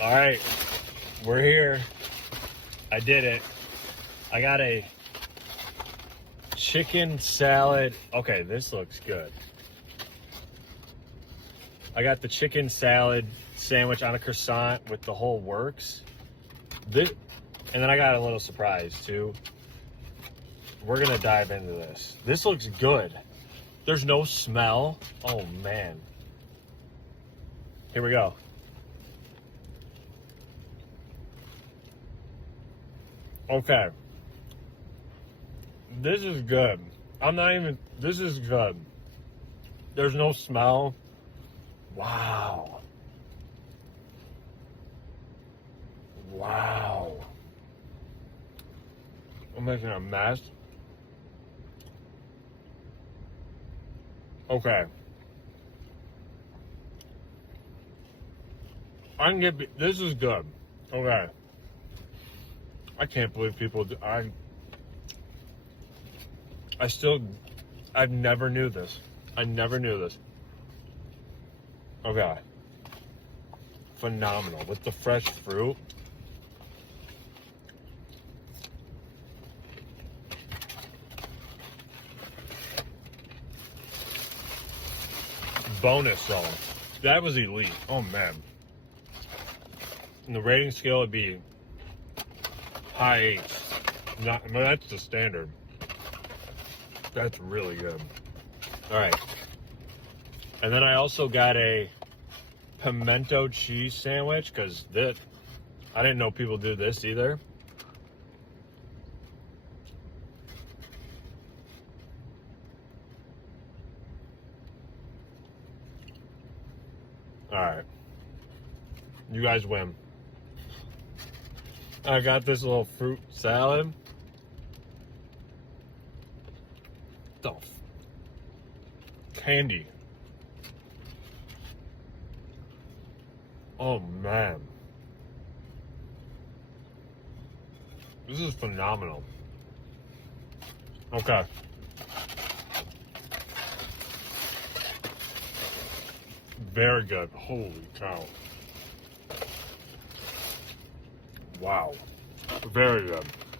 All right, we're here. I did it. I got a chicken salad. Okay, this looks good. I got the chicken salad sandwich on a croissant with the whole works. And then I got a little surprise too. We're gonna dive into this. This looks good. There's no smell. Oh man. Here we go. Okay. This is good. This is good. There's no smell. Wow. Wow. I'm making a mess. Okay. This is good. Okay. I can't believe people do. I've never knew this. I never knew this. Okay. Phenomenal. With the fresh fruit. Bonus though. That was elite. Oh man. And the rating scale would be high 8. That's the standard. That's really good. All right. And then I also got a pimento cheese sandwich because I didn't know people do this either. All right. You guys win. I got this little fruit salad. Candy. Oh man. This is phenomenal. Okay. Very good. Holy cow. Wow. Very good.